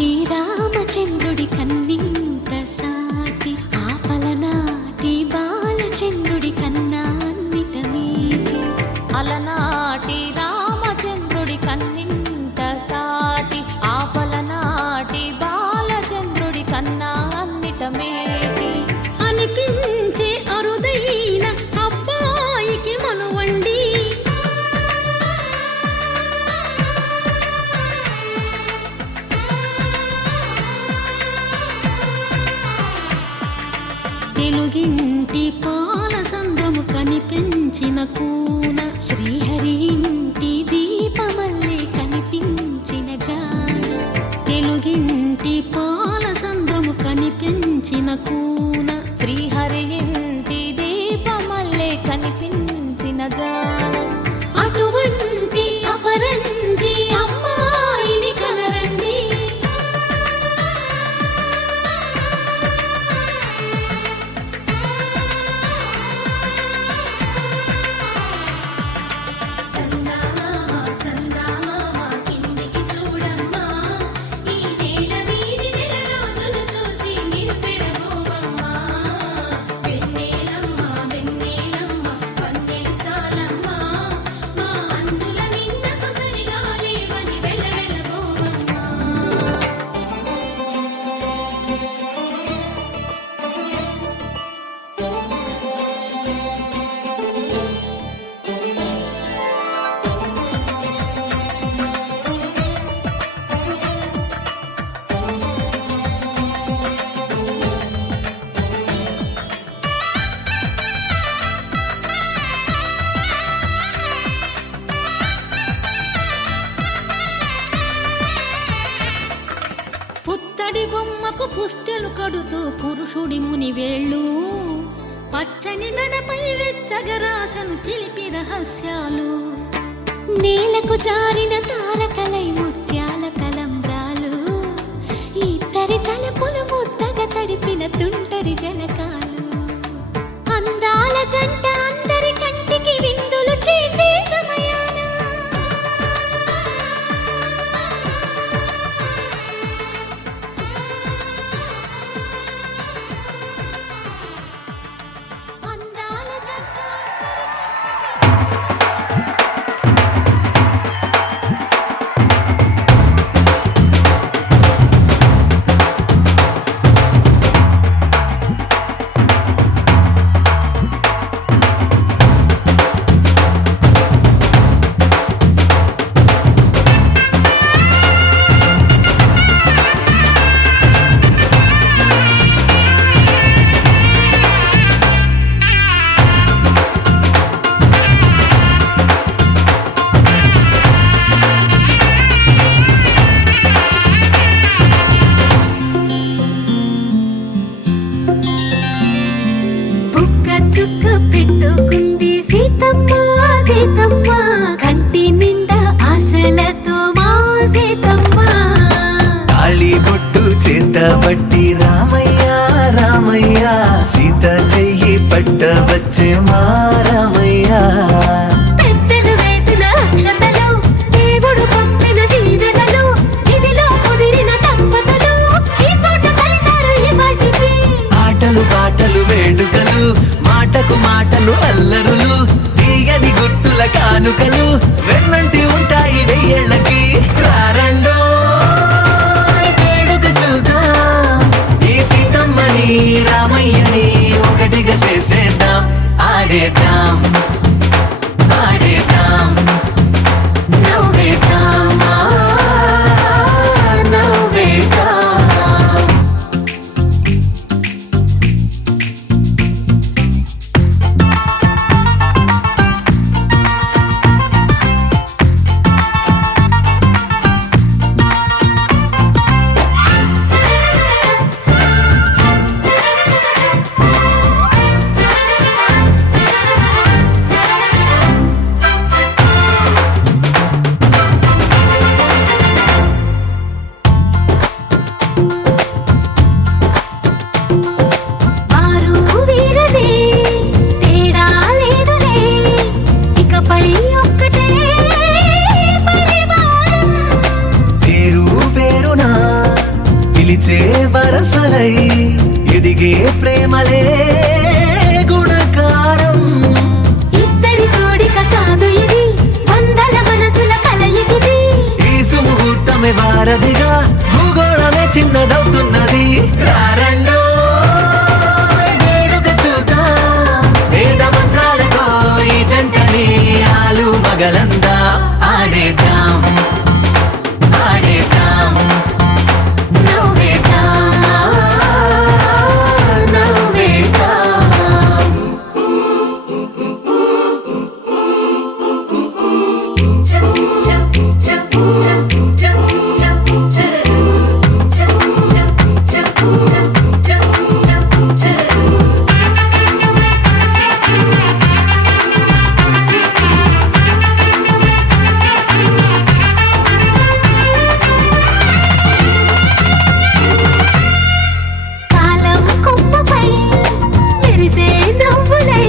అలనాటి రామచంద్రుడి కన్నింత సాటి ఆపలనాటి బాలచంద్రుడి కన్నా అన్నిట మీటి అలనాటి రామచంద్రుడి కన్నింత సాటి ఆపలనాటి బాలచంద్రుడి కన్నా అన్నిట మేటి అనిపించే అరుదైన అబ్బాయికి మనువండి తెలుగింటి పాలసంద్రము కనిపించిన కూన శ్రీహరి ఇంటి దీపమల్లే కనిపించిన జాడ తెలుగింటి పాలసంద్రము కనిపించిన కూన శ్రీహరి ఇంటి దీపమల్లే కనిపించిన జాడ అటువంటి అపరంజి అమ్మాయిని కనరండి పుత్తడి బొమ్మకు పుస్తెలు కడుతూ పురుషుడి ముని వేళ్ళు పచ్చని మెడపై వెచ్చగరాసను చిలిపి రహస్యాలు నేలకు జారిన తారకలై ముత్యాల తలంబ్రాలు ఇద్దరి తలపులు ముద్దగా తడిపిన తుంటరి జలకాలు అందాల జంట అందరి కంటికి విందులు చేసే సమయాన అందాల జంట చుక్క పెట్టుకుంది సీతమ్మ సీతమ్మ కంటి నిండా ఆశలతో మా సీతమ్మ తాళి బొట్టు చేతబట్టి రామయ్య రామయ్య సీత చెయ్యి పట్ట వచ్చే మా రామయ్య పెద్దలు వేసిన అక్షతలు దేవుడు పంపిన దీవెనలు ఇవిలో కుదిరిన దంపతులు ఈ చోట కలిసారు ఈ వాటికి ఆటలు పాటలు వేడుకలు మాటకు మాటలు అల్లరులు తీయని గుర్తుల కానుకలు వెన్నంటి ఉంటాయి వెయ్యేళ్ళకి రారండో వేడుక చూద్దాం ఈ సీతమ్మని రామయ్యని ఒకటిగా చేసేద్దాం ఆడేద్దాం విరిసే వరసలై ఎదిగే ప్రేమలే గుణకారం. ఇద్దరి కోడిక కాదు ఇది, వందల మనసుల కలయికిది. ఈ సుముహూర్తమే వారధిగా భూగోళమే చిన్నదవుతున్నది. రారండో వేడుక చూద్దాం, వేద మంత్రాలతో ఈ జంటని ఆలు మగలందా ఆడేద్దాం ఆడేద్దాం. నవ్వేద్దాం, నవ్వేద్దాం. కాలం కొమ్మపై మెరిసే నవ్వులై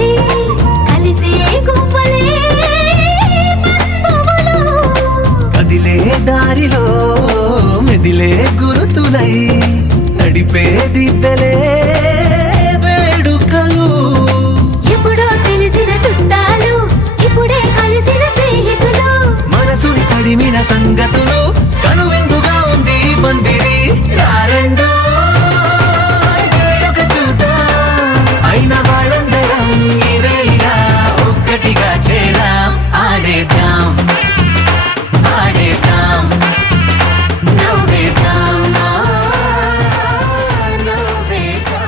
కలిసే గువ్వలే బంధువులు. కదిలే దారిలో మెదిలే గురుతులై నడిపే దివ్యలే వేడుకలు. ఎప్పుడో తెలిసిన చుట్టాలు, ఇప్పుడే కలిసిన స్నేహితులు. మనసుని తడిమిన సంగతులు కనువిందుగా ఉంది ఈ పందిరి. రారండో వేడుక చూద్దాం, అయిన వాళ్ళందరం ఈ వేళ ఒక్కటిగా చేరాం. ఆడేద్దాం ఆడేద్దాం నవ్వేద్దాం, నవ్వేద్దాం.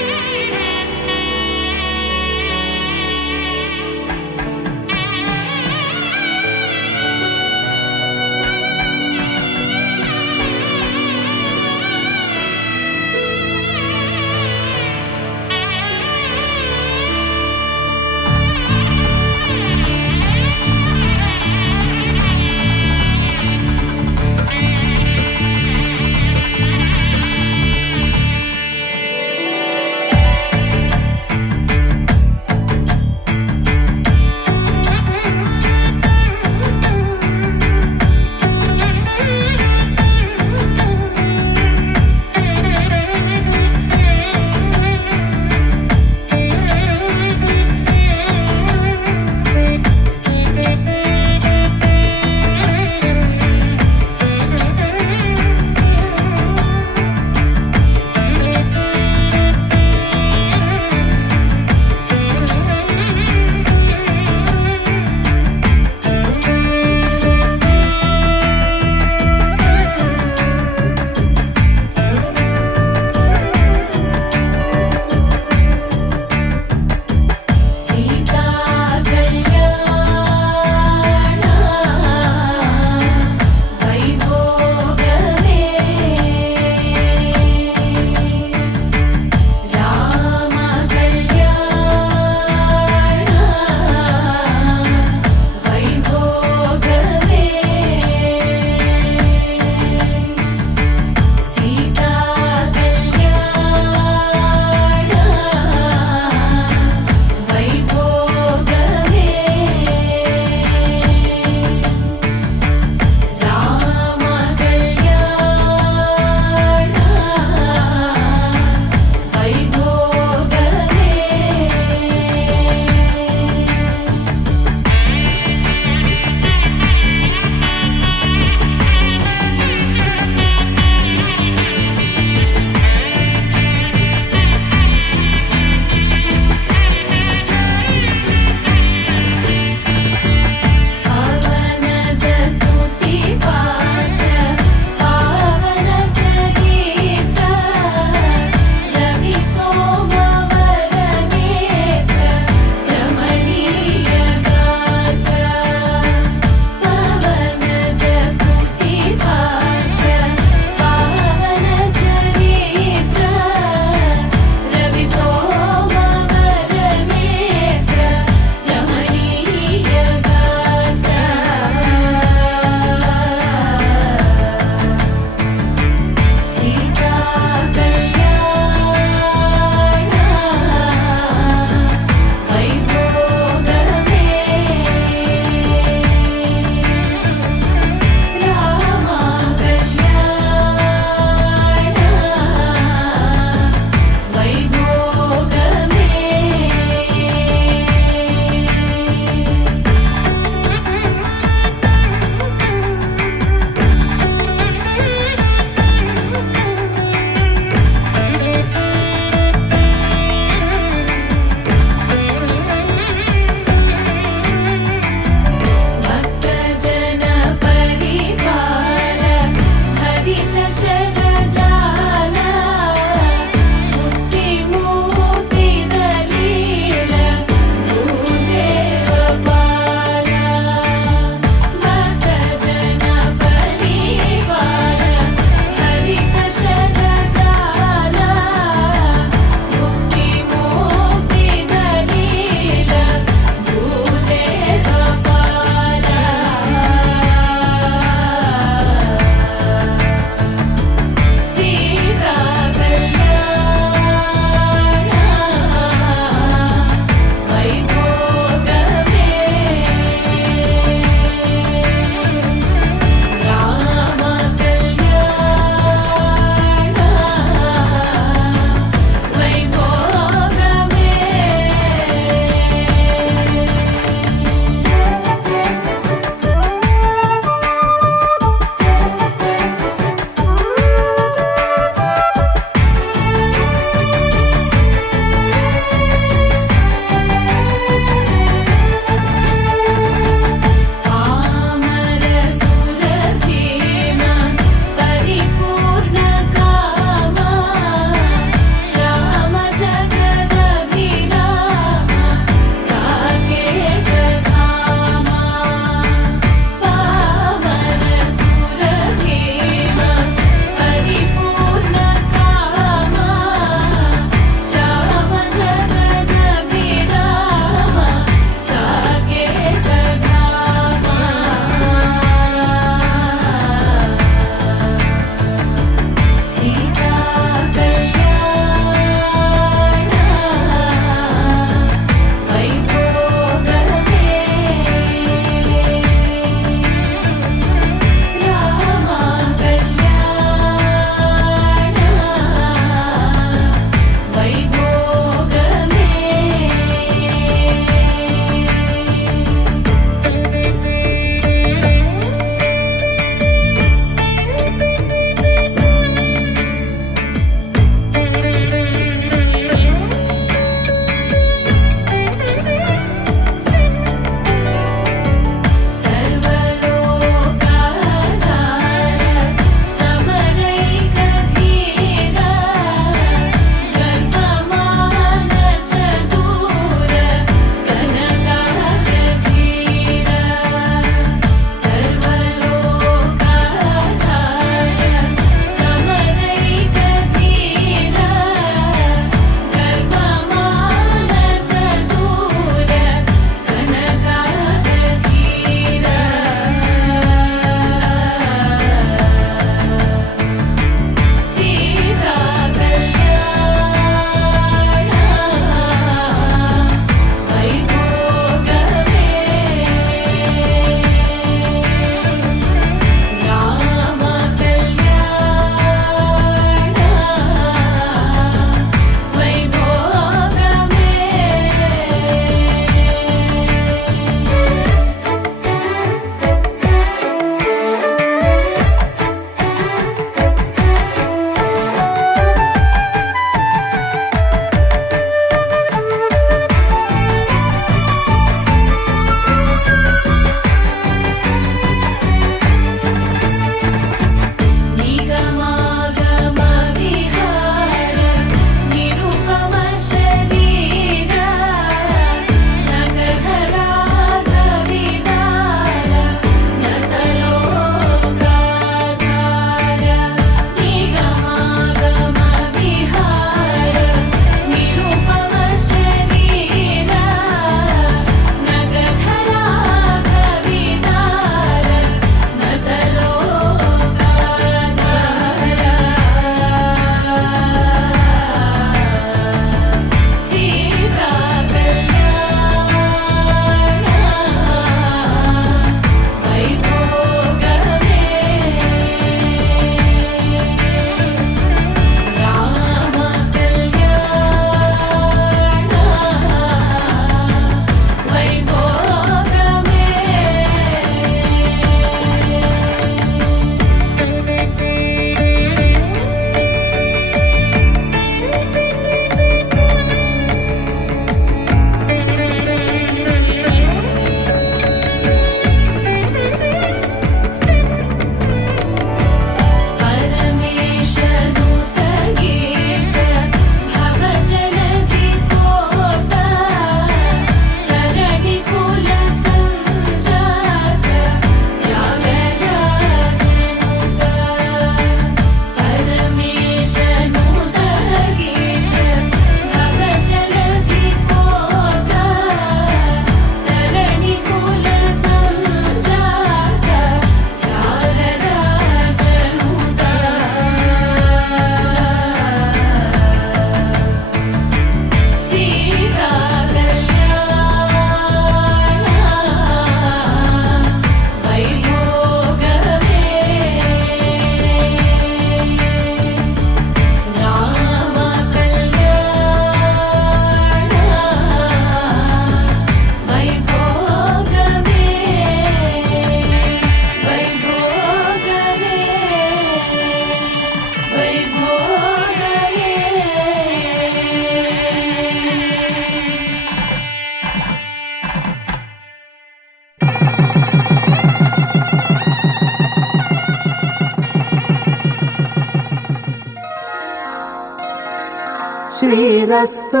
శ్రీరస్తు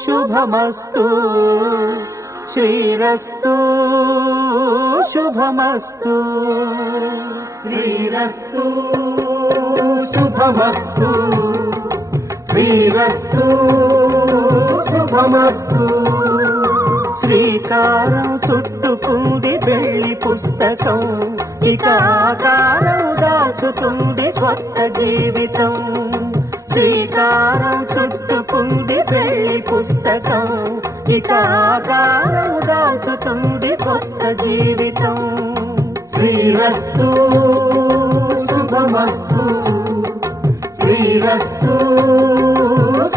శుభమస్తు శ్రీరస్తు శుభమస్తు శ్రీరస్తు శుభమస్తు శ్రీరస్తు శుభమస్తు శ్రీకారం చుట్టుకుంది వెళ్ళి పుస్తకం ఇక ఆకారం దాచుతుంది కొత్త జీవితం శ్రీకారం చుట్టుకుంది వెళ్ళి పుస్తకం ఇక ఆకారం దాచుతుంది కొత్త జీవితం శ్రీరస్తు శుభమస్తు శ్రీరస్తు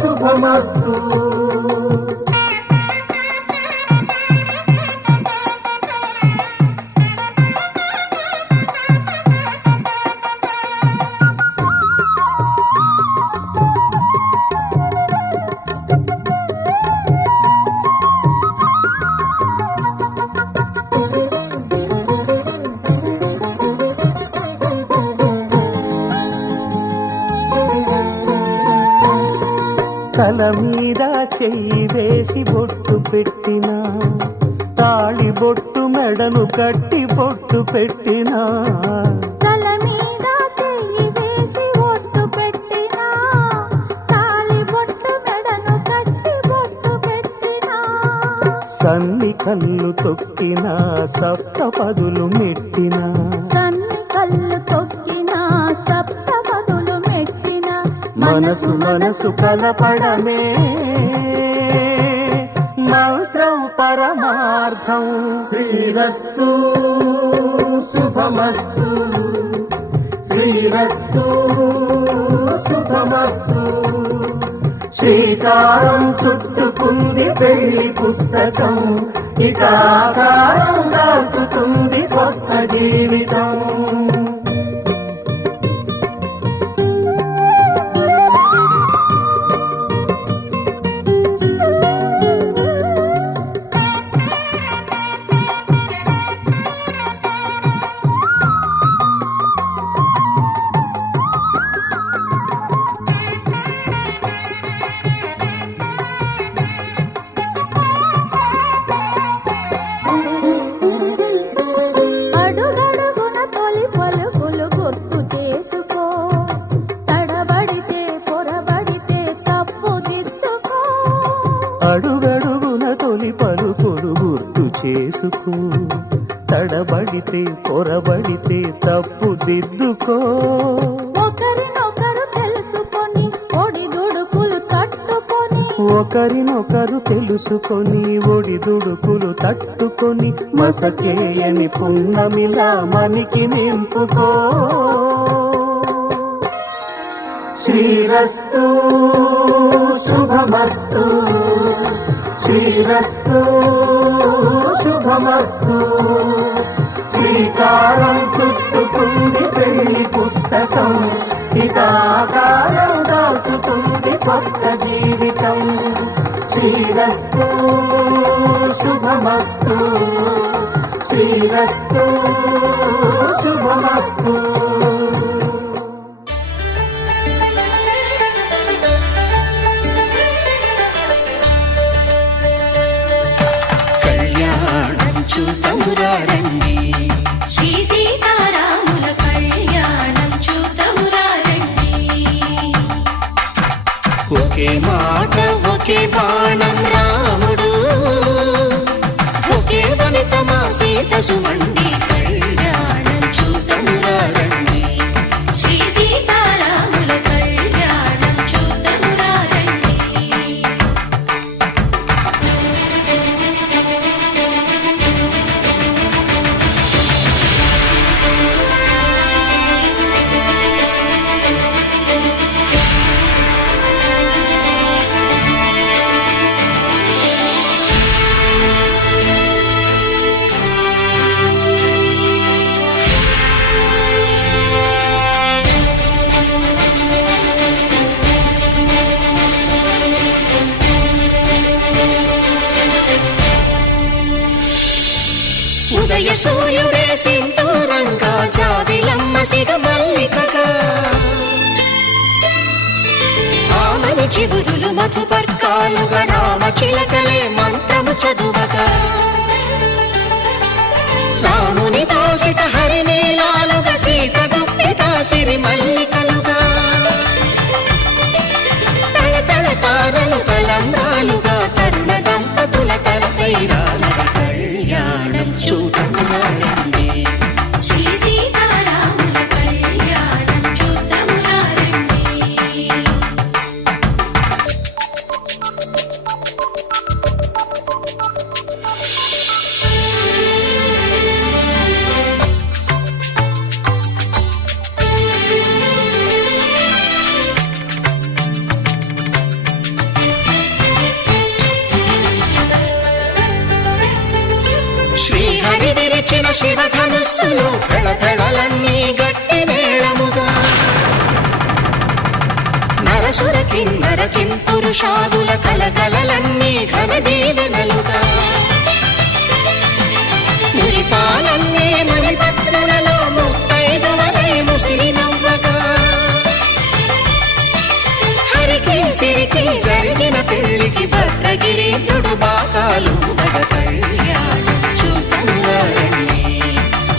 శుభమస్తు తల మీద చెయ్యి వేసి బొట్టు పెట్టినా తాళి బొట్టు మెడను కట్టి బొట్టు పెట్టినా తల మీద చెయ్యి వేసి ఒట్టు పెట్టినా తాళి బొట్టు మెడను కట్టి బొట్టు పెట్టినా సన్ని కళ్ళు తొక్కినా సప్త పదులు మెట్టినా సన్ని కళ్ళు తొక్కినా సప్త పదులు మెట్టినా మనసు మనసు కలపడమే మంత్రం పరమార్థం శ్రీరస్తు శుభమస్తు శ్రీరస్తు శుభమస్తు శ్రీకారం చుట్టుకుంది పెళ్లి పుస్తకం ఇక ఆకారం దాచుతుంది కొత్త జీవితం అడుగడుగున తొలి పలుకులు గుర్తు చేసుకో తడబడితే పొరబడితే తప్పు దిద్దుకో అడుగడుగున తొలి పలుకులు గుర్తు చేసుకో తడబడితే పొరబడితే తప్పు దిద్దుకో ఒకరినొకరు తెలుసుకొని ఒడిదుడుకులు తట్టుకొని ఒకరినొకరు తెలుసుకొని ఒడిదుడుకులు తట్టుకొని మసకేయని పున్నమిలా మనికి నింపుకో శ్రీరస్తు శుభమస్తు శ్రీరస్తు శుభమస్తు శ్రీకారం చుట్టుకుంది పెళ్లి పుస్తకం ఇక ఆకారం దాచుతుంది కొత్త జీవితం శ్రీరస్తు శుభమస్తు శ్రీరస్తు శుభమస్తు కళ్యాణం చూతమురారండి శ్రీ సీతారాముల కళ్యాణం చూతమురా రండి ఒకే మాట ఒకే బాణం రాముడు ఒకే వనిత మా సీత సుమండి కళ్యాణం చూతమురారండి శ్రీ సీతారాముల కళ్యాణం చూతమురా రండి ఉదయ సూర్యుడే సింధూరంగా జాబిలమ్మ సిగ మల్లికగా ఆమె రాముని చివురులు మధుపర్కాలుగా రామ చిలకలే మంత్రము చదువగా రాముని దోసిట హరినీలాలుగా సీత గుప్పిట సిరి మల్లికలుగా తల తారలు తలంబ్రాలుగా తరుణ దంపతుల తలపై రాలగా కళ్యాణం చూడమురారండి. శ్రీ సీతారాముల కళ్యాణం చూద్దామురా రండి. శ్రీహరి విరిచిన శివధనుస్సులు పెళపెళలన్నీ గట్టి మేళముగా నరసుర కిన్నర కింపురుషాదుల కలకలలన్నీ ఘన దీవెనలుగా మురిపాలన్నీ మణిపత్రులలో ముత్తైదువలై ముసిరి నవ్వగా హరికి సిరికి జరిగిన పెళ్లికి భద్రగిరీంద్రుడు బాకాలు మగ కళ్యాణం చూడమురారండి.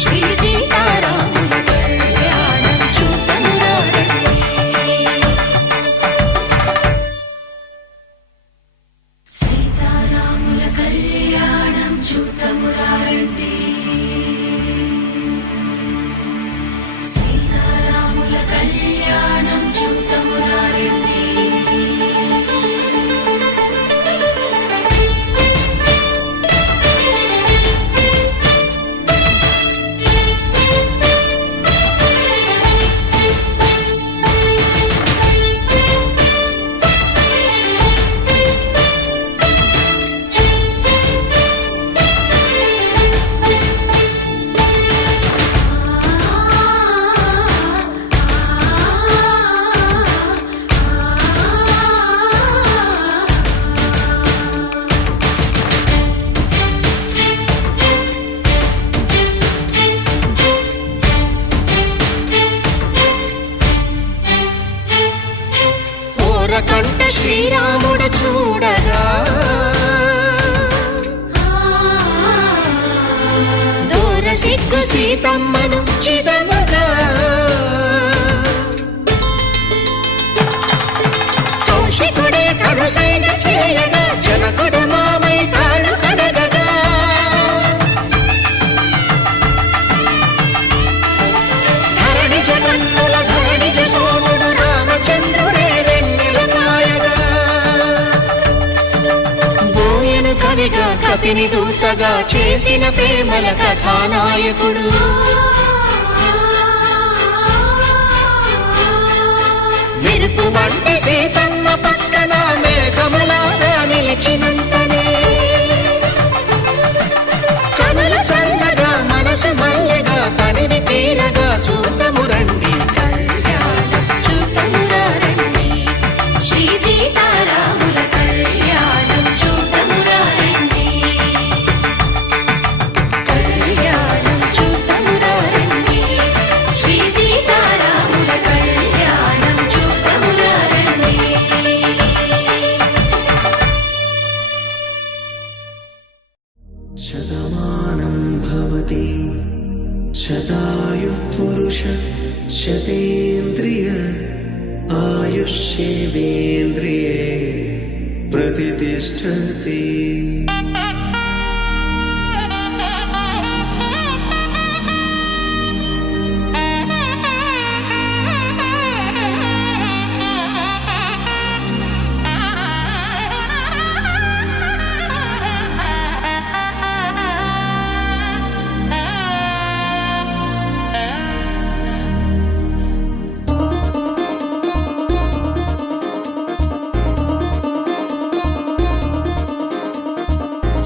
శ్రీ సీతారాముల కళ్యాణం చూడమురారండి. సీతారాముల కళ్యాణం చూద్దామురా రండి. సీతారాముల కళ్యాణం చూద్దామురా రండి. ఓరకంట శ్రీరాముడు చూడగా దూర సిగ్గు సీతమ్మను చిదమగా కౌశికుడే కరుసైన చేయగా జనకుడు మామై కాళ్ళు కడగగా ధరణి జగన్నుల ధరణిజ సోముడు రామచంద్రుడే వెన్నెల కాయగా బోయను కవిగా కపిని దూతగా చేసిన ప్రేమల కథానాయకుడు మెరుపు వంటి సీతమ్మ పక్కన మేఘములాగా నిలిచినంతనే కనులు చల్లగా మనసు మల్లెగా తనివి తీరగా చూడమురండి కళ్యాణం చూడమురారండి. శ్రీ సీతారాముల కళ్యాణం చూద్దామురా రండి. కళ్యాణం చూడమురారండి. శ్రీ సీతారాముల కళ్యాణం చూద్దామురా రండి. శతమానం భవతి శతాయుః పురుష శతేంద్రియ ఆయుష్యేవేంద్రియే ప్రతిష్టతి.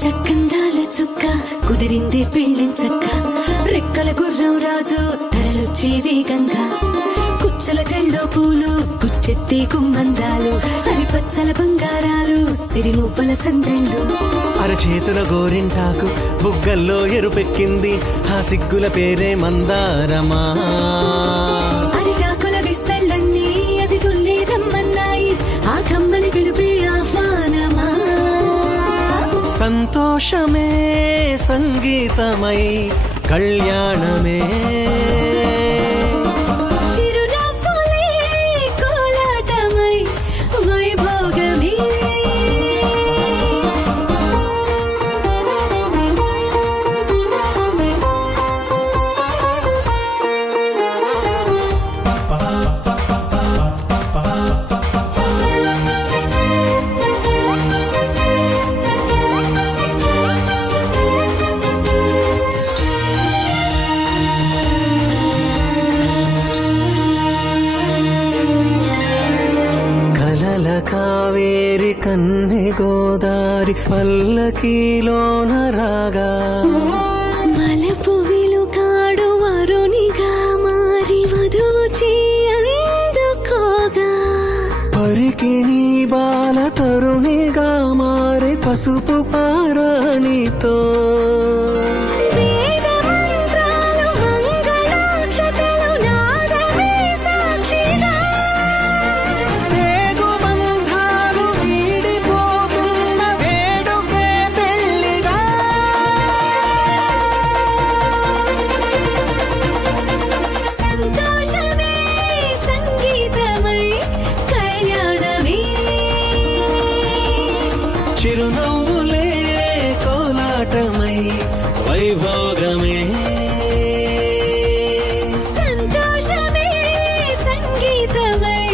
చక్కందాల చుక్క కుదిరింది పెళ్ళించక్క రెక్కల గుర్రం రాజు తరలొచ్చే వేగంగా కుచ్చల చెండో పూలు గుచ్చెత్తి కుమ్మందాలు హరిపచ్చల బంగారాలు సిరిమువ్వల సందెళ్ళు అరచేతుల గోరింటాకు బుగ్గల్లో ఎరుపెక్కింది ఆ సిగ్గుల పేరే మందారమా. అరిటాకుల విస్తళ్ళన్నీ అది తుల్లి రమ్మన్నాయి ఆ కమ్మ సంతోషమే సంగీతమై కళ్యాణమే చిరునవ్వులే కోలాటమై వైభోగమే కలల కావేరి కన్నె గోదారి పల్లకీలోన రాగా వలపు విలుకాడు వరునిగా మారి వధూచి అందుకోగా పరికిణి బాల తరుణిగా మారి పసుపు పారాణితో వేద మంత్రాలు మంగళాక్షతలు నాదమే సాక్షిగా పేగు బంధాలు వీడిపోతున్న వేడుకే పెళ్లిగా సంతోషమే సంగీతమై కళ్యాణమే చిరునవ్వులే కోలాటమై వైభోగమే సంతోషమే సంగీతమై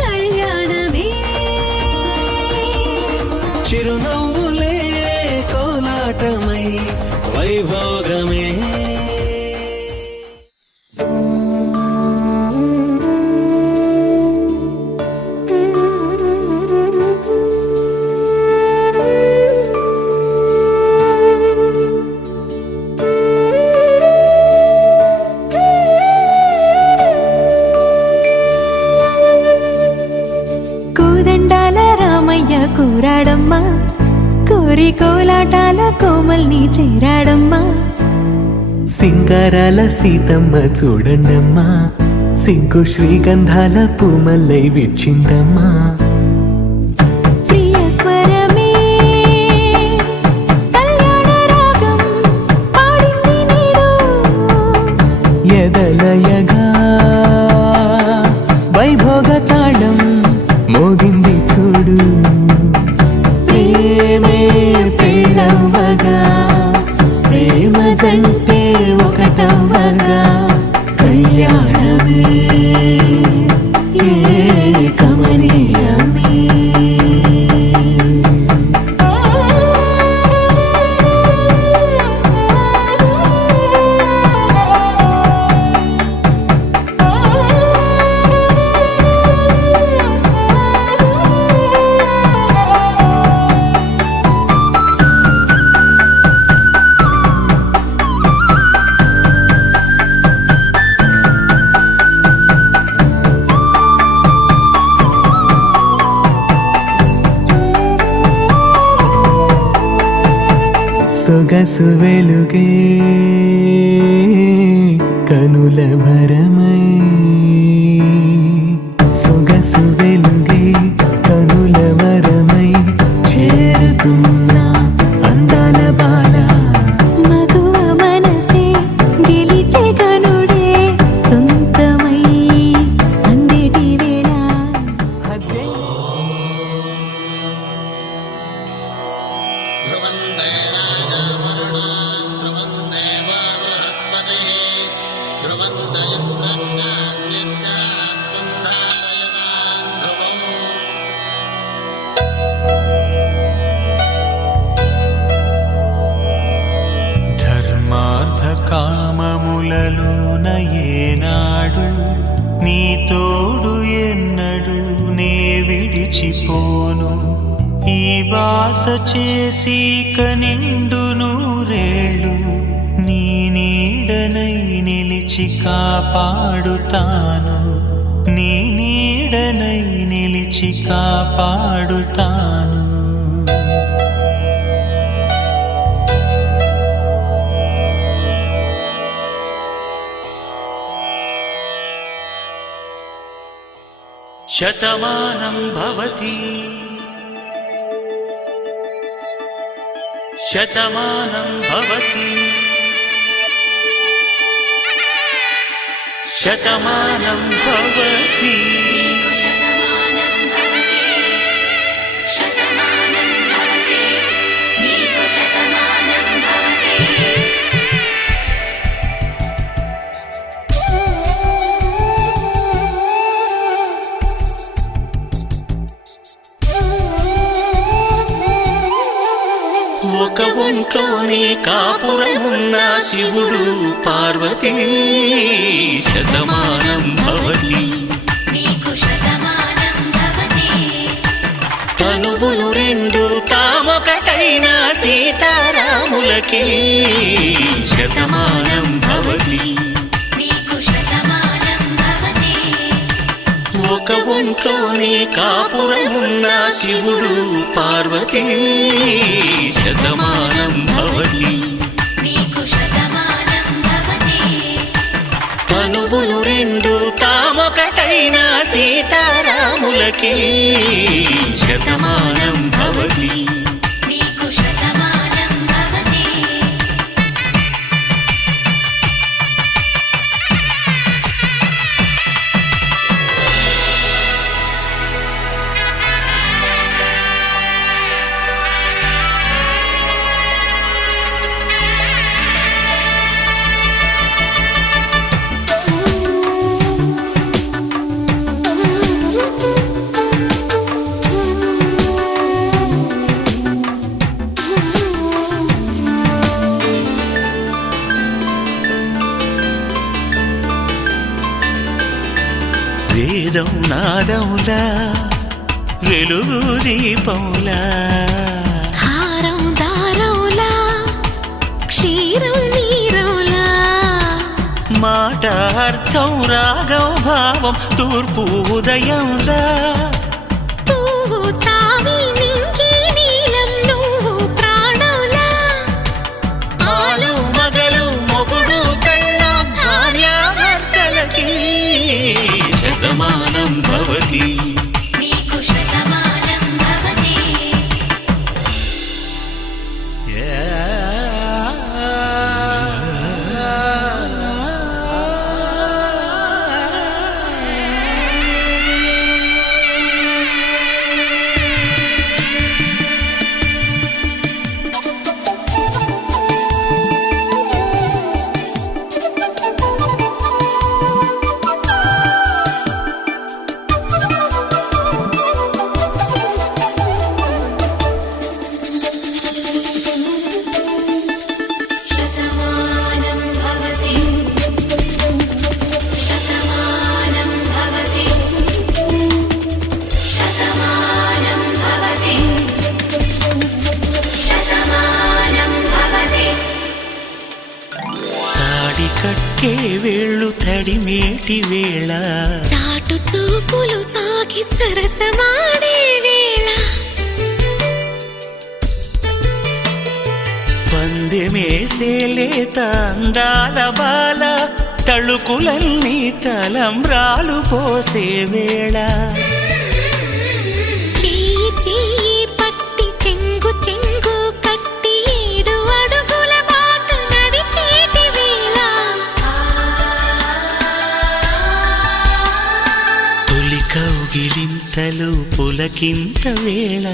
కళ్యాణమే చిరునవ్వులే కోలాటమై వైభోగమే కోదండాల రామయ్య కూరాడమ్మా కోరి కోలాటాల కోమల్ని చేరాడమ్మా సింగారాల సీతమ్మ చూడండమ్మా సింగు శ్రీగంధాల పూమల్లై విచ్చిందమ్మా ప్రియ స్వరమే కళ్యాణ రాగం పాడింది నీడు ఎదలయగా వైభోగ తాళం మోగింది చూడు ప్రేమే పెళ్ళవ్వగా ప్రేమ జంటే ఒకటవ్వగా కళ్యాణమే కమనీయమే సొగసు వెలుగే కనుల భరమై సొగసు వెలుగే కనుల వరమై చేరుతున్నా అందాల బాల మగువ మనసే గెలిచే కనుడే సొంతమై అందేటి వేళ ధర్మార్థ కామములలోన ఏనాడు నీ తోడు ఎన్నడు నే విడిచిపోను ఈ బాస చేసి కనిండు నూరేళ్ళు నీ నీడనై నిలిచి కాపాడుతాను నీ నీడనై నిలిచి కాపాడుతాను శతమానం భవతి శతమానం భవతి శతమానం భవతి నీకు శతమానం భవతి శతమానం భవతి నీకు శతమానం భవతి ఒక ఒంట్లోనే కాపురమున్న శివుడు పార్వతీ శతమానం భవతి నీకు శతమానం భవతి తనువులు రెండు తామొకటైన సీతారాములకి శతమానం భవతి నీకు శతమానం భవతి ఒక ఒంట్లోనే కాపురమున్న శివుడు పార్వతీ శతమానం భవతి నీకు శతమానం భవతి తనువులు రెండు తామొకటైన సీతారాములకి శతమానం భవతి నీకు శతమానం భవతి వేదం నాదములా వెలుగు దీపములా హారం దారంలా క్షీరం నీరంలా మాట అర్థం రాగం భావం తూర్పు ఉదయంలా పువ్వు తావి నింగి నీలం నువ్వు ప్రాణంలా ఆలు మగలు మొగుడు పెళ్ళాం భార్యాభర్తలకి శతమానం భవతి నీకు శతమానం భవతి శతమానం భవతి శతమానం భవతి శతమానం భవతి శతమానం భవతి తాడి కట్టే వేళ్ళు తడిమేటి వేళ చాటు చూపులు సాగి సరసమాడే వేళ పందెమేసేలేత అందాల బాల తళుకులన్నీ తలంబ్రాలు పోసే వేళ చెయ్యి చెయ్యి పట్టి చెంగు చెంగు కట్టి 7 అడుగుల బాట నడిచేటి వేళ తొలి కౌగిలింతలు పులకింత వేళ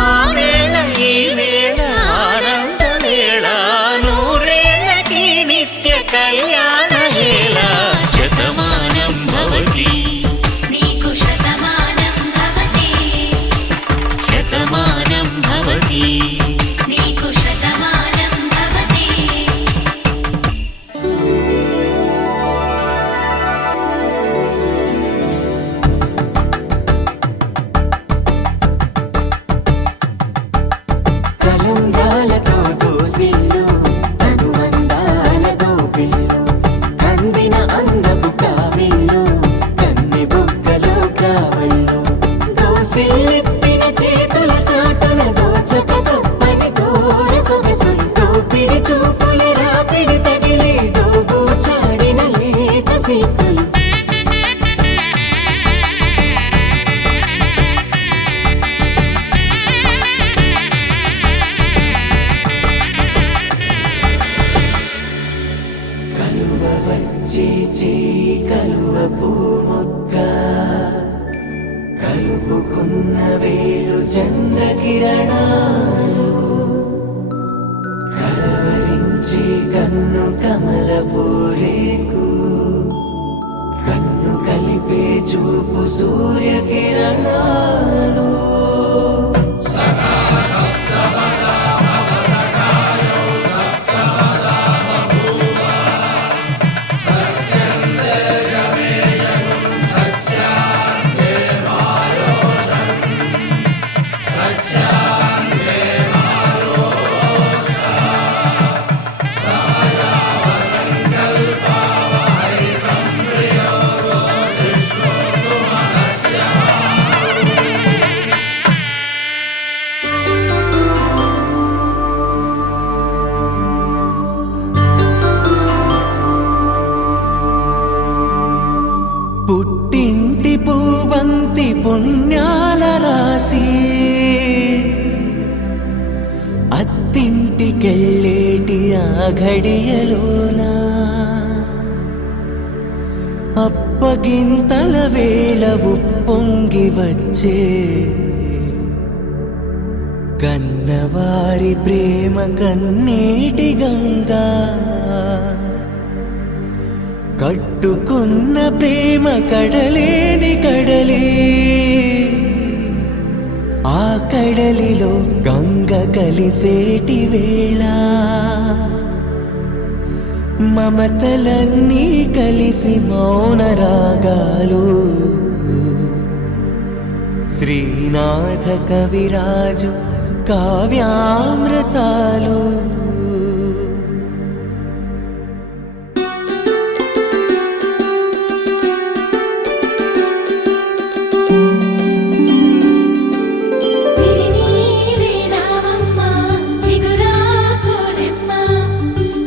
ఆ వేళ ఈ వేళ ఆనంద వేళ నూరేళ్ళకి నిత్య కళ్యాణ వేళ శతమానం భవతి నీకు శతమానం భవతి శతమానం భవతి నీకు శతమానం భవతి తలంబ్రాలతో దోసిళ్ళు అనుబంధాలతో పిల్లు అందిన అందపు కావిళ్ళు కన్నె బుగ్గలో గ్రావళ్ళు దోసిళ్ళెత్తిన చేతుల చాటున దోచక తప్పని దూర సొగసులు దోపిడి చూపుల రాపిడి తగిలి దోబూచాడిన లేత సీపులు చేయి కలువ పూమొక్క కలుపుకున్న వేలు చంద్రకిరణాలు కలవరించి కన్ను కమల పూరేకు కన్ను కలిపే చూపు సూర్యకిరణాలు పుట్టింటి పూబంతి పుణ్యాల రాసి అత్తింటికెళ్ళేటి ఆ ఘడియలోన అప్పగింతల వేళ ఉప్పొంగి వచ్చే కన్నవారి ప్రేమ కన్నీటి గంగా కట్టుకున్న ప్రేమ కడలేని కడలే ఆ కడలిలో గంగ కలిసేటి వేళ మమతలన్నీ కలిసి మౌన రాగాలు శ్రీనాథ కవిరాజు కావ్యామృతాలు సిరినీవే రావమ్మ చిగురాకు రెమ్మ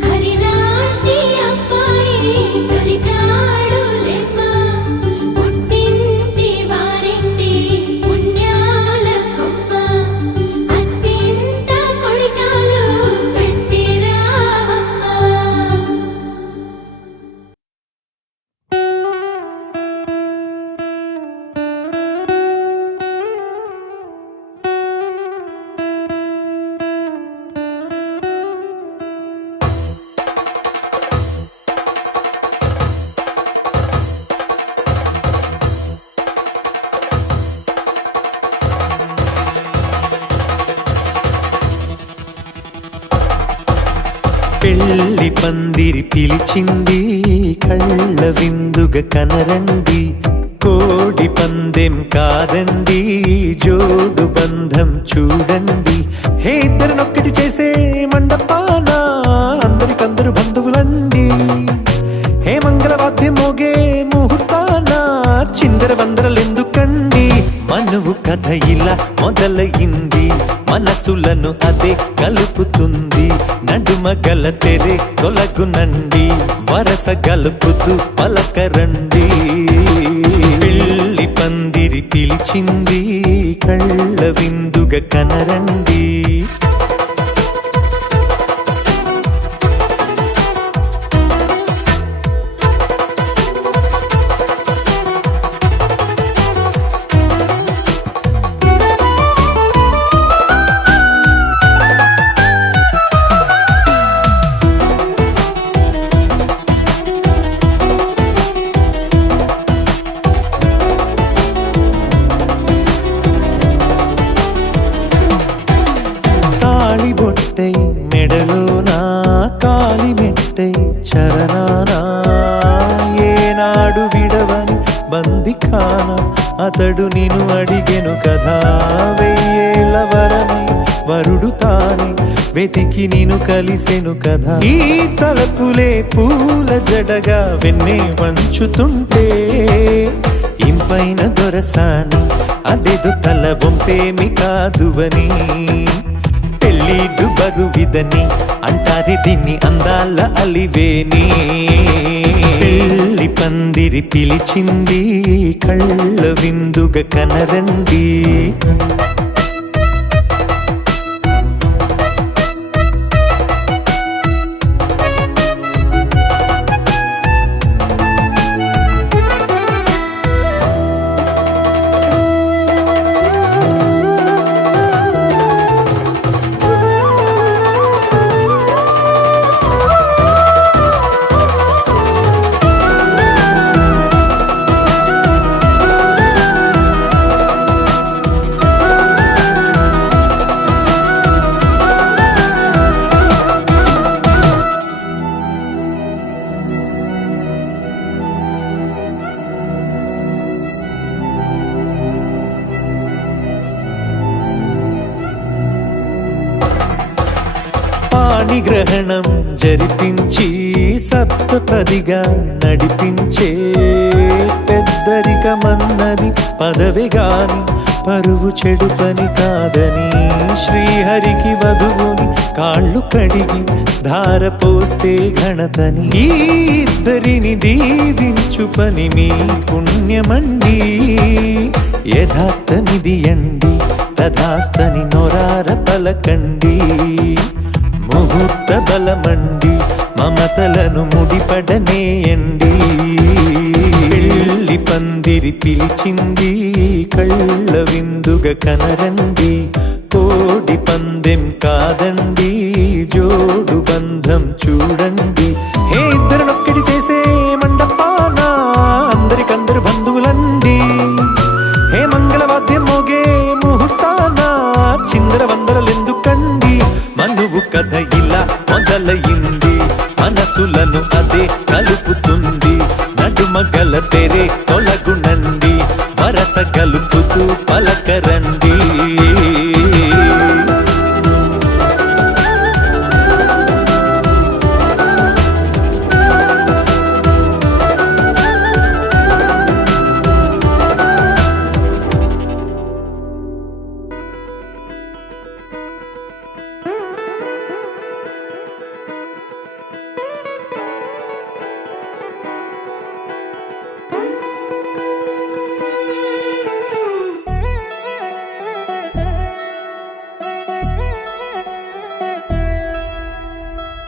హరిలాంటి అబ్బాయి దొరికాడు లెమ్మ పుట్టింటి వారింటి పుణ్యాల కొమ్మ అత్తింట కొడికాలు పెట్టి రావమ్మ. పెళ్లి పందిరి పిలిచింది కళ్ళ విందుగ కనరండి కోడి పందెం కాదండి జోడు బంధం చూడండి హే ఇద్దరినొక్కటి చేసే మండపాన అందరికందరు బంధువులండి హే మంగళవాద్యం మోగే ముహూర్తాన చిందర వందరలెందుకండి మనువు కథ ఇలా మొదలయింది మనసులను అదే కలుపుతుంది నడుమ గల తెరే తొలగునండి వరస గలుపుతూ పలకరండి పెళ్లి పందిరి పిలిచింది కళ్ళ విందుగ కనరండి బొట్టై మెడలోనా కాలి మెట్టై చరణానా ఏనాడు విడవని బందిఖాన అతడు నిన్ను అడిగెను కదా వెయ్యేళ్ళ వరమై వరుడు తానే వెతికి నిన్ను కలిసెను కదా ఈ తలపులే పూల జడగా వెన్నే వంచుతుంటే ఇంపైన దొరసాని అదెదు తల వంపేమి కాదువని పెళ్ళిడు బరువిదని అంటారే దీన్ని అందాల అలివేని పెళ్లి పందిరి పిలిచింది కళ్ళ విందుగ కనరండి పాణిగ్రహణం జరిపించి సప్తపదిగా నడిపించే పెద్దరికమన్నది పదవి గాని పరువు చెడు పని కాదని శ్రీహరికి వధువుని కాళ్ళు కడిగి ధార పోస్తే ఘనతని ఈ ఇద్దరిని దీవించు పని మీ పుణ్యమండి యథార్థమిది అండి తథాస్తని నొరార పలకండి ముహూర్త బలమండి మమతలను ముడిపడనేయండి పెళ్లి పందిరి పిలిచింది కళ్ళ విందుగా కనరండి కోడి పందెం కాదండి జోడు బంధం చూడండి హే ఇద్దరినొక్కటి చేసే మండపాన అందరికందరు బంధువులండి హే మంగళవాద్యం మోగే ముహూర్తాన చిందర వందరలెందుకండి మనువు కథ ఇలా మొదలయింది మనసులను అదే కలుపుతుంది నడుమగల తెరే తొలగునండి వరస కలుపుతూ పలకరండి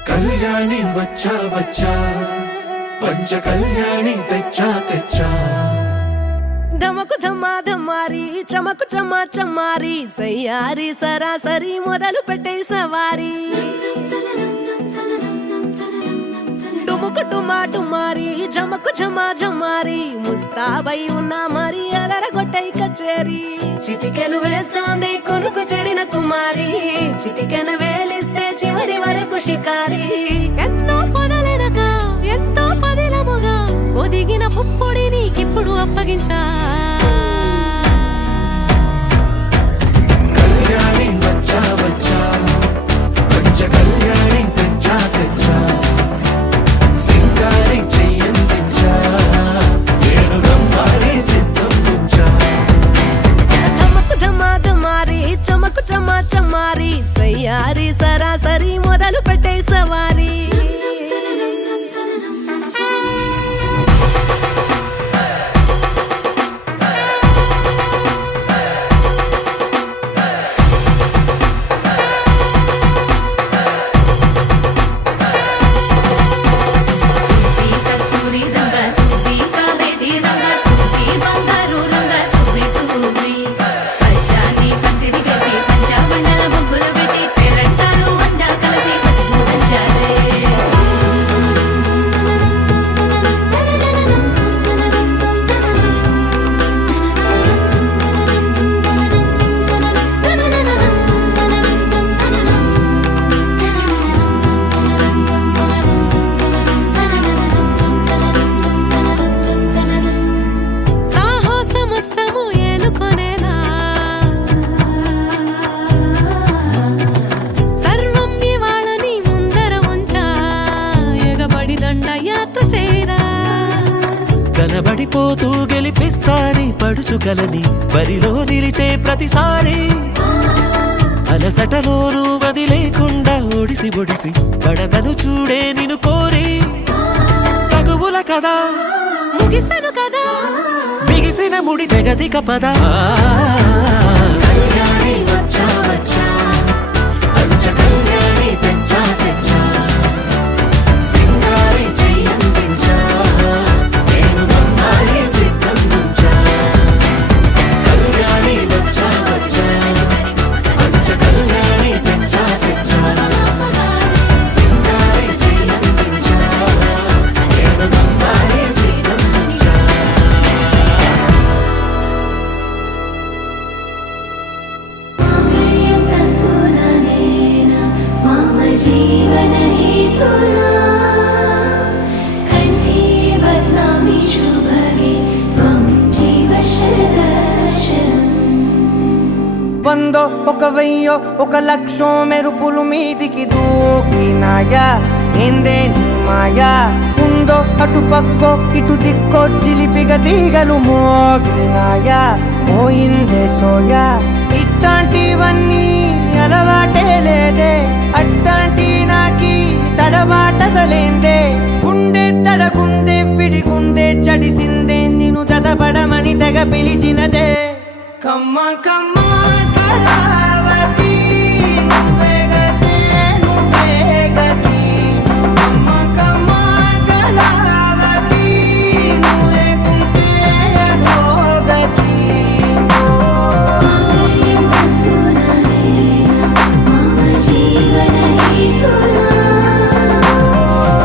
కళ్యాణి వచ్చా వచ్చా పంచ కళ్యాణి తెచ్చా తెచ్చా ధమకు ధమ్మా ధమ్మారి చమకు చమ్మా చమ్మారి సయ్యారి సరాసరి మొదలు పెట్టే సవారి డుముకు టుమా టుమారి జమకు జమా జమ్మారి ముస్తాబై ఉన్నా మరి అదరగొట్టై కచేరి చిటికెను వేస్తోంది కొనుకు చెడిన కుమారి చిటికెను వేలిస్తే చివరి వరకు షికారి ఎన్నో పొదలెనక ఎంతో పదిలముగా ఒదిగిన పుప్పొడి నీకిప్పుడు అప్పగించా కళ్యాణి వచ్చా వచ్చా పంచ కళ్యాణి తెచ్చా తెచ్చా సింగారి చెయ్యందించా ఏడు గమ్మారి సిద్ధందించా ధమకు ధమ్మా ధమ్మారి చమకు చమ్మా చమ్మారి సయ్యారి సరాసరి మొదలు పెట్టే సవారి సాహసమస్తము ఏలుకొనేలా సర్వం ఇవాళని ముందర ఉంచా ఎగబడి దండయాత్ర చేరా కనబడిపోతూ గెలిపిస్తాని పడుచుకలని బరిలో నిలిచే ప్రతిసారి అలసటలోనూ వదిలేకుండా ఒడిసి ఒడిసి పడతను చూడే నిన్ను కోరి తగువుల కదా ముగిసెను కదా బిగిసిన ముడి తెగదిక పద కళ్యాణి వచ్చా వచ్చా పంచ కళ్యాణి తెచ్చా తెచ్చా సింగారి చెయ్యందించా ఏడు గమ్మారి సిద్ధందించా కళ్యాణి వచ్చా వచ్చా పంచ కళ్యాణి తెచ్చా తెచ్చా సింగారి చెయ్యందించా ఏడు గమ్మారి సిద్ధందించా మాంగళ్యం తంతుననేన మమ జీవన హేతునా కంఠే బధ్నామి శుభగే త్వం జీవ శరదర్శనం వందో ఒక వెయ్యో ఒక లక్షో మెరుపులు మీదికి దూకినాయా ఏందే నీ మాయా ఉందో అటు పక్కో ఇటు దిక్కో చిలిపిగా తీగలు మోగినాయా పోయిందే సోయా ఇట్లాంటివన్నీ అలవాటే లేదే అట్లాంటి నాకి తడబాటసలేందే గుండె తడగుందే విడిగుందే చడిసిందే నిన్ను చదపడమని తెగ పిలిచినదే కమ్మ కమ్మ కళావతి నువ్వే గతే నువ్వే గతి కమ్మ కమ్మ కళావతి నువ్వు లేకుంటే అదో గతి మామయ్య బంధునా నేనా మమ జీవన హేతునా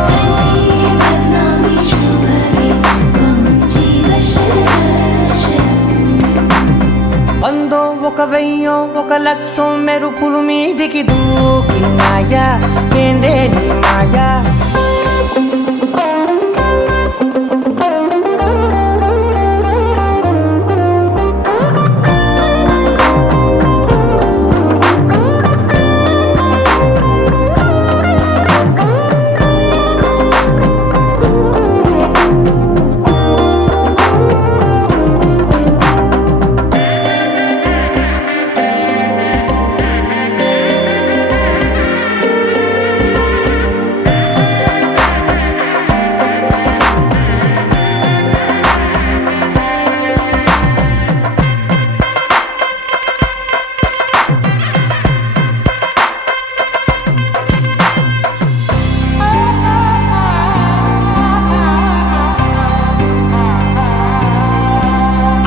కంఠే బద్నామి శుభగే త్వం జీవ శరశరం వందో ఒక వెయ్యో ఒక లక్షో మెరుపులు మీదికి దూకినాయా ఏందే నీ మాయా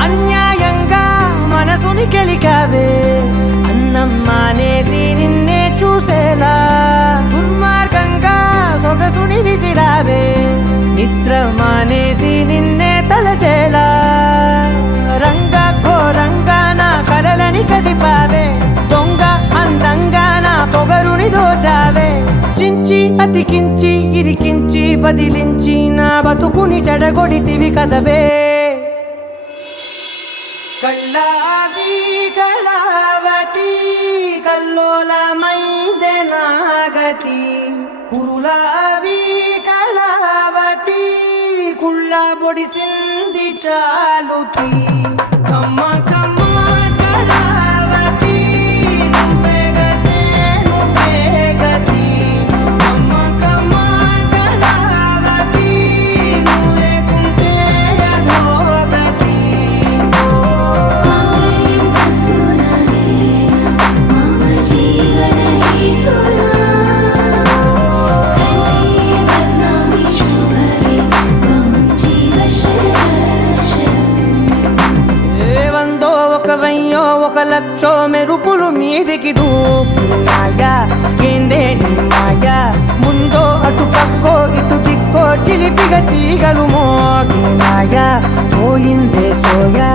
అన్యాయంగా మనసుని గెలికావే అన్నం మానేసి నిన్నే చూసేలా దుర్మార్గంగా సొగసుని విసిరావే నిద్ర మానేసి నిన్నే తలచేలా రంగా ఘోరంగా నా కలలని కదిపావే దొంగ అందంగా నా పొగరుని దోచావే చించి అతికించి ఇరికించి వదిలించి నా బతుకుని చెడగొడితివి కదవే కళ్ళావి కళావతి కల్లోలమైందే నాగతి కురులావి కళావతి కుళ్ళ బొడిసింది చాలుతి కమ్మ కమ్మ కళావతి నువ్వే గతే నువ్వే గతి కమ్మ కమ్మ కళావతి నువ్వు లేకుంటే అదో గతి మామయ్య బంధునా నేనా మమ జీవన హేతునా కంఠే బద్నామి శుభగే త్వం జీవ శరశరం ఏ వందో ఒక వెయ్యో ఒక లక్షో మెరుపులు మీదికి దూకినాయా ఏందే నీ మాయా ముందో అటు పక్కో ఇటు దిక్కో చిలిపిగా తీగలు మోగినాయా పోయిందే సోయా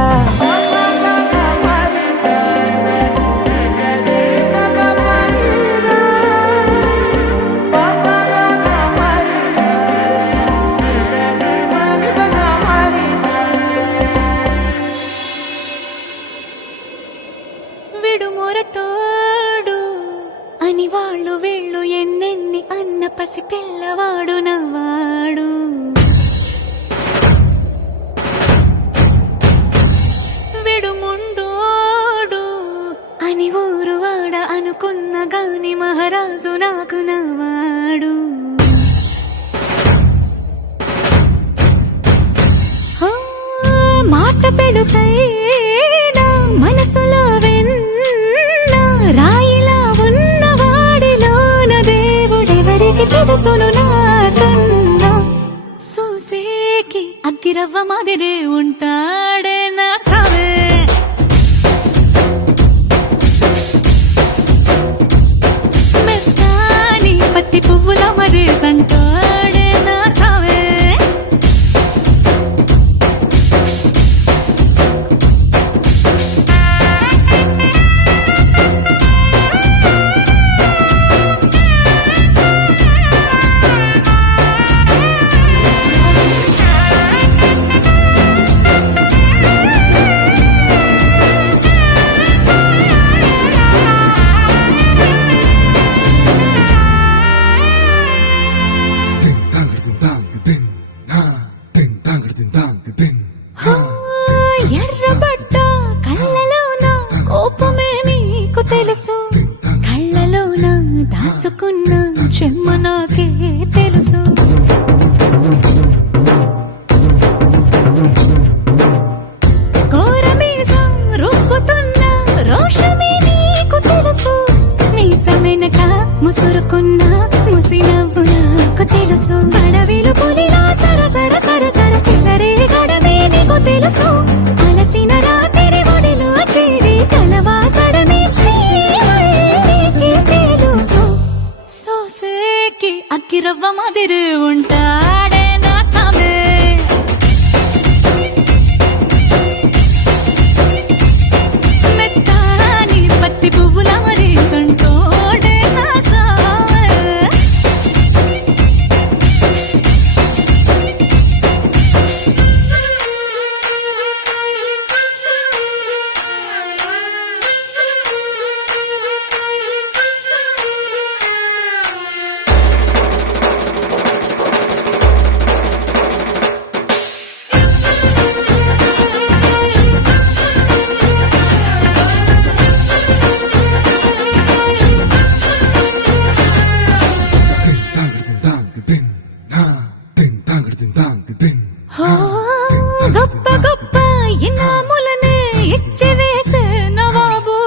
విడుమొరటోడు అని వాళ్ళు వీళ్ళు ఎన్నెన్ని అన్న పసి పిల్లవాడు నవ్వాడు విడుముండోడు అని ఊరు వాడ అనుకున్న గాని మహారాజు నాకు నవ్వాడు ఆ, మాట పెడుసైనా మనసులో వెన్న రాయిలా ఉన్నవాడిలోన దేవుడెవరికి తెలుసును నాకన్నా చూసేకి అగ్గిరవ్వ మాదిరే ఉంటాడే నా సావే మెత్తాని పత్తి పువ్వుల మరేసంటాడే నా సావే చెమ్మ నాకే తెలుసు. కోరమీసం రుబ్బుతున్న రోషమే నీకు తెలుసు. మీసమెనక ముసురుకున్న ముసినవ్వు నాకు తెలుసు. అడవిలు పులిలా సరసర సరసర చివరే గడమే నీకు తెలుసు. అలసిన రాత్రి ఒడిలో చేరి కలవాచడమే శ్రీకి తెలుసు. సోసేకి అక్కిరవ్వ మాదిరి ఉంటాడే నా సామే. మెత్తాని పత్తి పువ్వుల మరి సంటోడే నా సామే. గొప్ప గొప్ప ఇనాములనే ఇచ్చి వేసే నవాబు.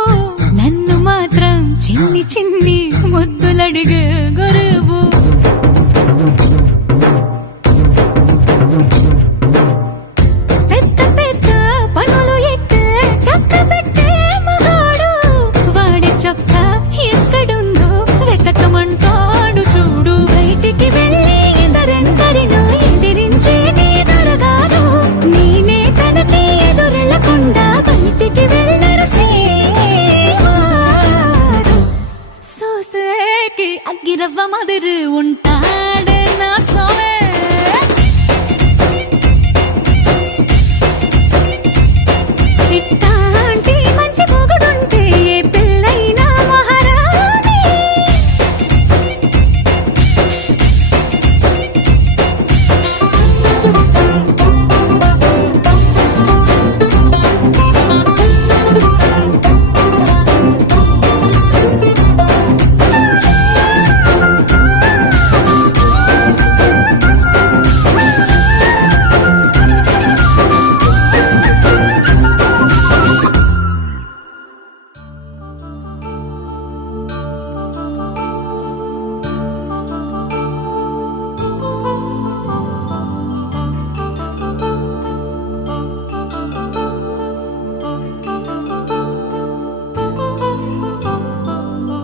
నన్ను మాత్రం చిన్ని చిన్ని ముద్దులడిగే గురువు. పెద్ద పెద్ద పనులు ఎట్టే చక్క పెట్టే మగాడు. వాడి చొక్క ఎక్కడుందో వెతకమంటాడు చూడు. బయటికి వెళ్ళి ఇద్దరెందరినో ఎదిరించేటి దొరగాడు. నేనే తనకి ఎదురెళ్ళకుండా బయటికి వెళ్ళరు శ్రీవారు. సోసేకి అగ్గిరవ్వ మాదిరి ఉంటాడే నా సోమే. ఇట్టాంటి మంచి మొగుడుంటే ఏ పెళ్ళైనా మహారాణి.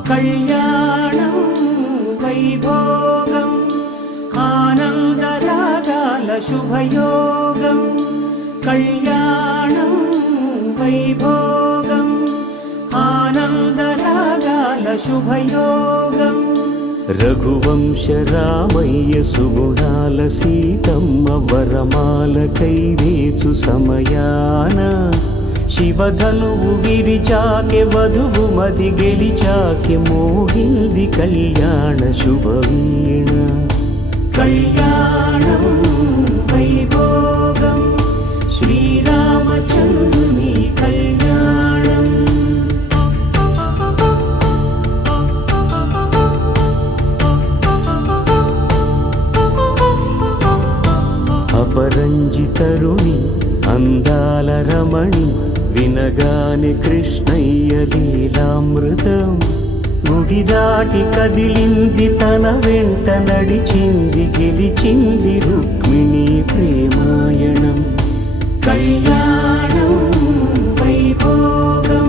కళ్యాణం వైభోగం ఆనందరాగాల శుభయోగం. కళ్యాణం వైభోగం ఆనందరాగాల శుభయోగం. రఘువంశ రామయ్య సుగుణాల సీతమ్మ వరమాల కైవేచు సమయాన శివధనువు విరిచాకె వధువు మది గెలిచాకె మోగింది కళ్యాణ శుభవీణ. కళ్యాణం వైభోగం శ్రీరామచంద్రుని కళ్యాణం. అపరంజి తరుణి అందాల రమణి వినగాని కృష్ణయ్య లీలామృతం. గుడి దాటి కదిలింది తన వెంట నడిచింది గెలిచింది రుక్మిణి ప్రేమాయణం. కళ్యాణం వైభోగం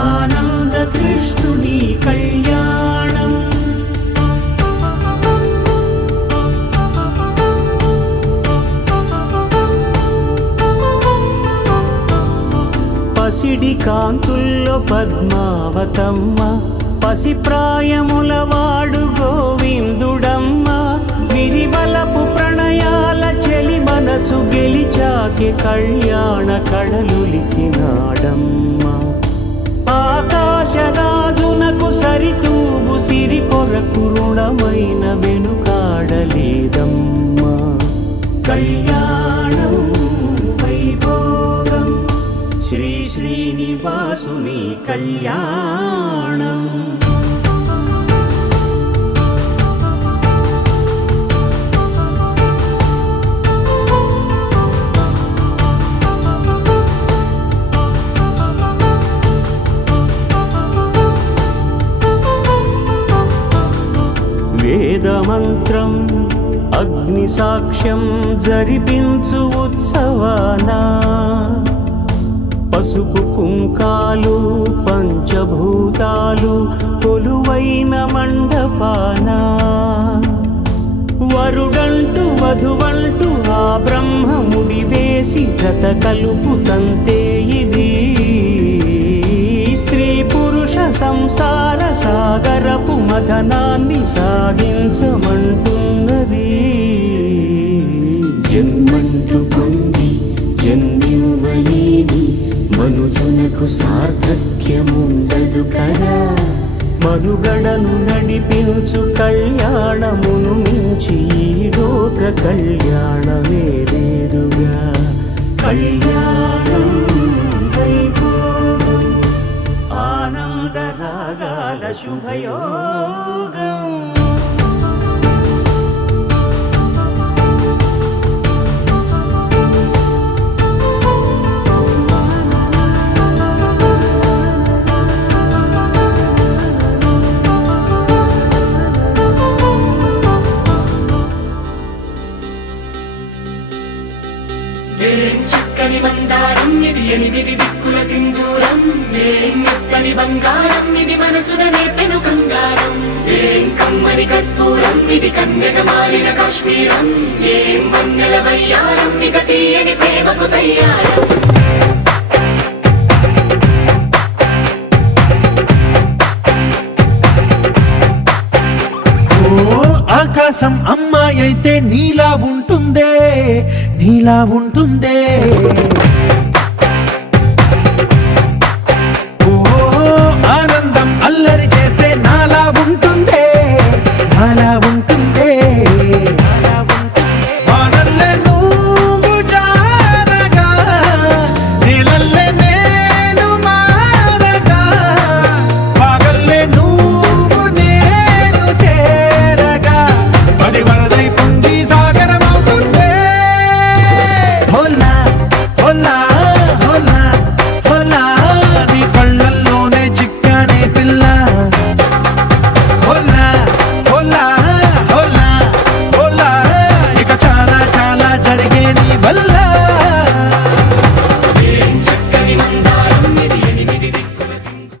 ఆనంద కృష్ణుని కళ్యాణం. పసిడి కాంతుల్లో పద్మావతమ్మ పసిప్రాయముల వాడు గోవిందుడమ్మ. విరివలపు ప్రణయాల చెలి మనసు గెలిచాకె కళ్యాణ కళలులికినాడమ్మ. ఆకాశరాజునకు సరితూగు సిరి కొరకు రుణమైన వెనుకాడలేదమ్మా. కళ్యాణం వైభోగం శ్రీ శ్రీనివాసుని కళ్యాణం. వేదమంత్రం అగ్ని సాక్ష్యం జరిపించు ఉత్సవాన పసుపు కుంకాలు పంచభూతాలు కొలువైన మండపాన వరుడంటూ వధువంటూ ఆ బ్రహ్మముడి వేసి జత కలుపుతంతే ఇది స్త్రీ పురుష సంసార సాగరపు మథనాన్ని సాగించమంటున్నది. జన్మంటూ పొంది జన్మివ్వలేని మనుజునకు సార్థక్యముండదు కదా. మనుగడను నడిపించు కళ్యాణమును మించి ఈ లోక కళ్యాణమే లేదుగా. కళ్యాణం వైభోగం ఆనందరాగాల శుభయోగం. చక్కని బంగారం ఇది 8 దిక్కుల సింధూరం. ఏం మెత్తని బంగారం ఇది మనసున నేపెను కంగారం. ఏం కమ్మని కర్పూరం ఇది కన్యక మారిన కాశ్మీరం. ఏం వన్నెల వయ్యారం ఇక తీయని ప్రేమకు తయ్యారం. ఆకాశం అమ్మాయి అయితే నీలా ఉంటుందే, నీలా ఉంటుందే. ఓ ఆనందం అల్లరి చేస్తే నాలా ఉంటుందే, నాలా